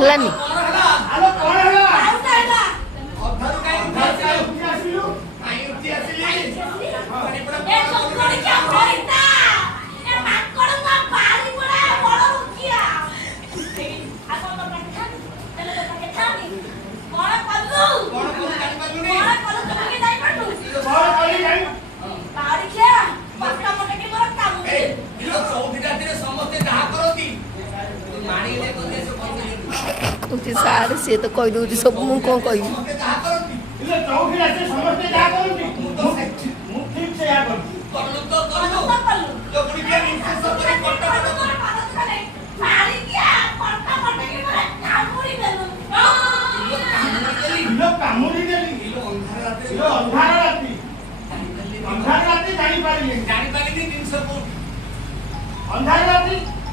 ହେଲାନି ସାର୍ ସିଏ ତ କହିଦଉଛି ସବୁ ମୁଁ କଣ କହିବି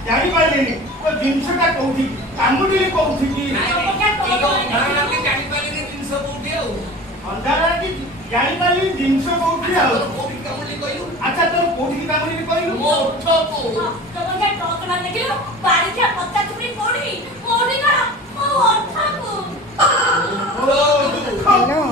ଜାଣିପାରିଲେନି ଜିନିଷଟା କୋଉଠି କାମୁଡ଼ିଲି କୋଉଠି ଅନ୍ଧାରଟି ଜାଣିପାରିଲି ଜିନିଷ କୋଉଠି ଆଉ ଆଚ୍ଛା ତୋର କୋଉଠି କାମୁଡ଼ିଲି କହିଲୁ ହ୍ୟାଲୋ